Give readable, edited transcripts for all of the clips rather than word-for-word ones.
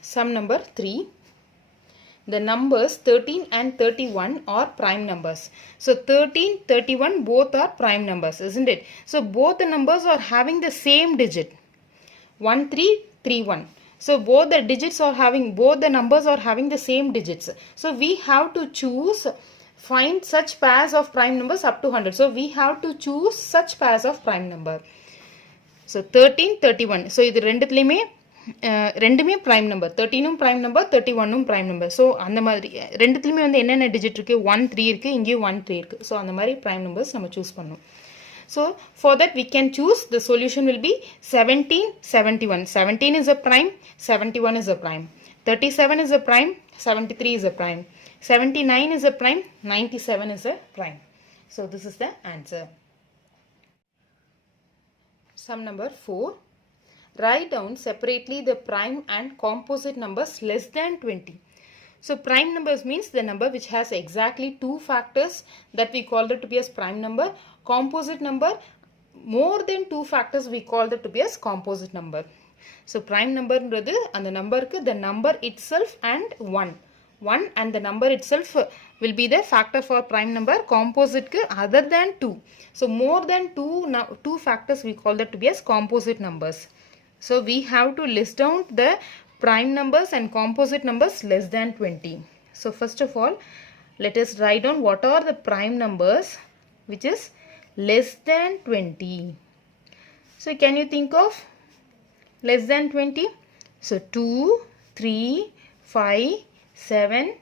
Sum number 3. The numbers 13 and 31 are prime numbers. So 13, 31 both are prime numbers, isn't it? So both the numbers are having the same digit. 1, 3, 3, 1. So both the numbers are having the same digits. So we have to find such pairs of prime numbers up to 100. So we have to choose such pairs of prime number. So 13, 31. So இது ரெண்டுமே prime number. 13 prime number, 31 prime number. So அந்த மாதிரி ரெண்டுத்துலயுமே வந்து என்னென்ன digit இருக்கு? 1, 3 இருக்கு, இங்கேயும் 1, 3 இருக்கு. So அந்த மாதிரி prime numbers நம்ம choose பண்ணணும். So for that we can choose, the solution will be 17, 71. 17 is a prime, 71 is a prime. 37 is a prime, 73 is a prime. 79 is a prime, 97 is a prime. So this is the answer. Sum number 4. Write down separately the prime and composite numbers less than 20. So prime numbers means the number which has exactly 2 factors, that we call that to be as prime number. Composite number, more than 2 factors, we call that to be as composite number. So prime number ன்றது அந்த நம்பருக்கு the number itself and 1 and the number itself will be the factor for prime number. Composite க்கு other than 2. So more than 2 factors, we call that to be as composite numbers. So we have to list down the prime numbers and composite numbers less than 20. So first of all, let us write down what are the prime numbers which is less than 20. So can you think of less than 20? So 2, 3, 5, 7,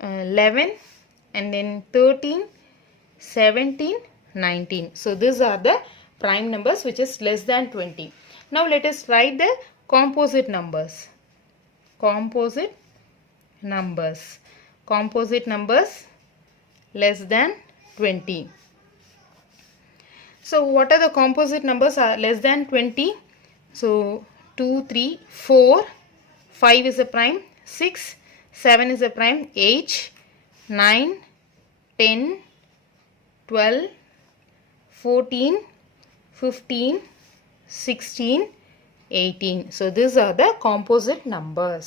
11 and then 13, 17, 19. So these are the prime numbers which is less than 20. Now let us write the composite numbers. Composite numbers less than 20. So what are the composite numbers are less than 20? So 2, 3, 4, 5 is a prime, 6, 7 is a prime, 8, 9, 10, 12, 14, 15, 16, 18. So these are the composite numbers.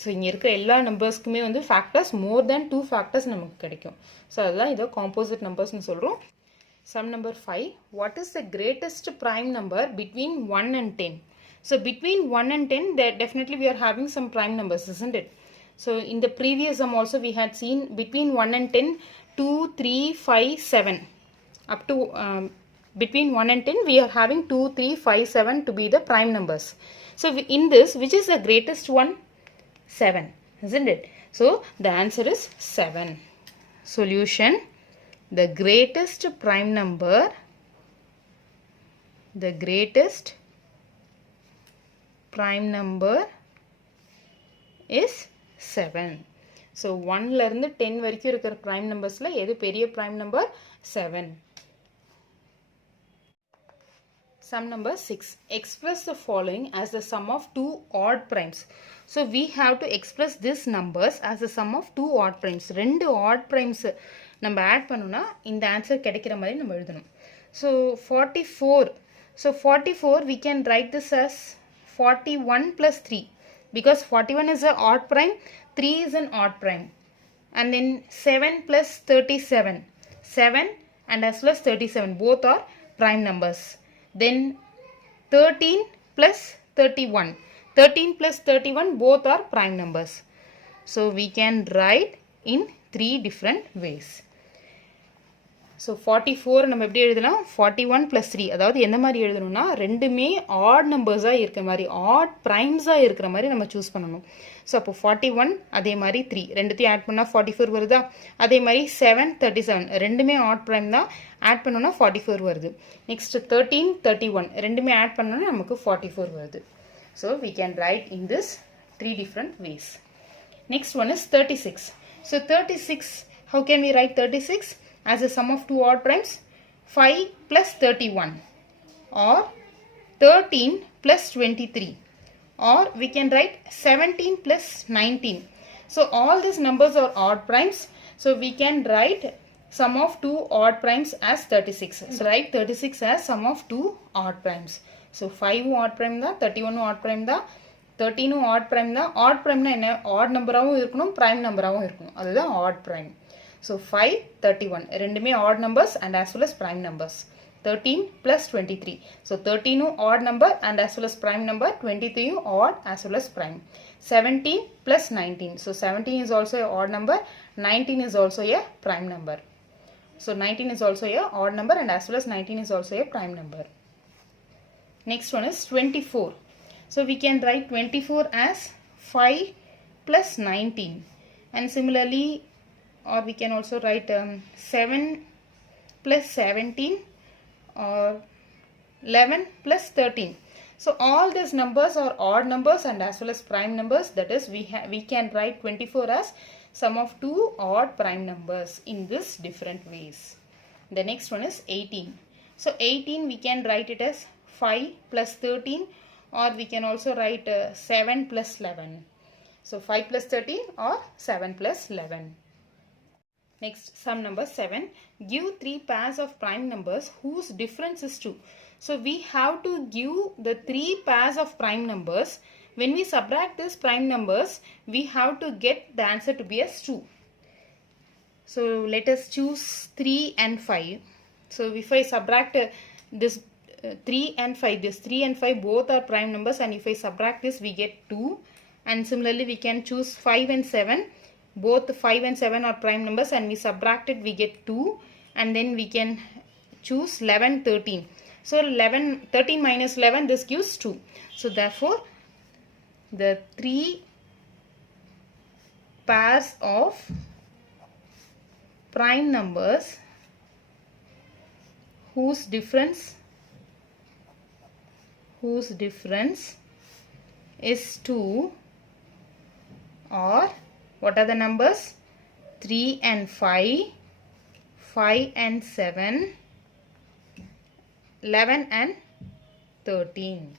So இங்க இருக்கிற எல்லா நம்பர்ஸ்க்குமே வந்து factors more than 2 factors நமக்கு கிடைக்கும். So அதெல்லாம் இதை composite numbers னு சொல்றோம். Sum number 5. What is the greatest prime number between 1 and 10? So between 1 and 10, there definitely we are having some prime numbers, isn't it? So in the previous sum also we had seen between 1 and 10, 2, 3, 5, 7. Up to between 1 and 10, we are having 2, 3, 5, 7 to be the prime numbers. So in this, which is the greatest one? 7, isn't it? So the answer is 7. Solution: the greatest prime number is 7. So 1 ல இருந்து 10 வரைக்கும் இருக்கிற prime numbersல எது பெரிய prime number? 7. Sum number 6. Express the following as the sum of 2 odd primes. So we have to express these numbers as the sum of 2 odd primes. 2 odd primes நம்ம add பண்ணோம்னா இந்த answer கிடைக்கிற மாதிரி நம்ம எழுதணும். So 44. So 44 we can write this as 41 plus 3, because 41 is an odd prime, 3 is an odd prime. And then 7 plus 37. 7 and as well as 37 both are prime numbers. Then 13 plus 31. 13 plus 31 both are prime numbers. So we can write in 3 different ways. So 44 நம்ம எப்படி எழுதலாம்? 41 plus 3. அதாவது எந்த மாதிரி எழுதணும்னா ரெண்டுமே odd numbers-ஆ இருக்கிற மாதிரி, odd primes-ஆ இருக்கிற மாதிரி நம்ம choose பண்ணணும். So அப்போ 41 அதே மாதிரி 3 ரெண்டுத்தையும் add பண்ணா 44 வருதா? அதே மாதிரி 7, 37 ரெண்டுமே odd prime தான், add பண்ணோம்னா 44 வருது. Next 13, 31 ரெண்டுமே add பண்ணோம்னா நமக்கு 44 வருது. So we can write in this 3 different ways. Next one is 36. So 36, how can we write 36? As a sum of 2 odd primes, 5 plus 31 or 13 plus 23, or we can write 17 plus 19. So all these numbers are odd primes. So we can write sum of 2 odd primes as 36. So write 36 as sum of 2 odd primes. So 5 odd prime da, 31 odd prime da, 13 odd prime தான். Odd prime னா என்ன? Odd numberாவும் இருக்கணும், prime numberாவும் இருக்கணும். அதுதான் odd prime. So 5, 31. ரெண்டுமே odd numbers and as well as prime numbers. 13 plus 23. So 13 odd number and as well as prime number. 23 odd as well as prime. 17 plus 19. So 17 is also a odd number. 19 is also a prime number. So 19 is also a odd number and as well as 19 is also a prime number. Next one is 24. So we can write 24 as 5 plus 19. And similarly, or we can also write 7 plus 17 or 11 plus 13. So all these numbers are odd numbers and as well as prime numbers. That is, we can write 24 as sum of two odd prime numbers in this different ways. The next one is 18. So 18 we can write it as 5 plus 13 or we can also write 7 plus 11. So 5 plus 13 or 7 plus 11. Next, sum number 7. Give 3 pairs of prime numbers whose difference is 2. So we have to give the 3 pairs of prime numbers. When we subtract these prime numbers, we have to get the answer to be as 2. So let us choose 3 and 5. So if I subtract this 3 and 5, this 3 and 5 both are prime numbers, and if I subtract this we get 2. And similarly we can choose 5 and 7. Both 5 and 7 are prime numbers and we subtract it, we get 2. And then we can choose 11, 13. So 13 minus 11, this gives 2. So therefore the 3 pairs of prime numbers whose difference is 2 or what are the numbers? 3 and 5, 5 and 7, 11 and 13.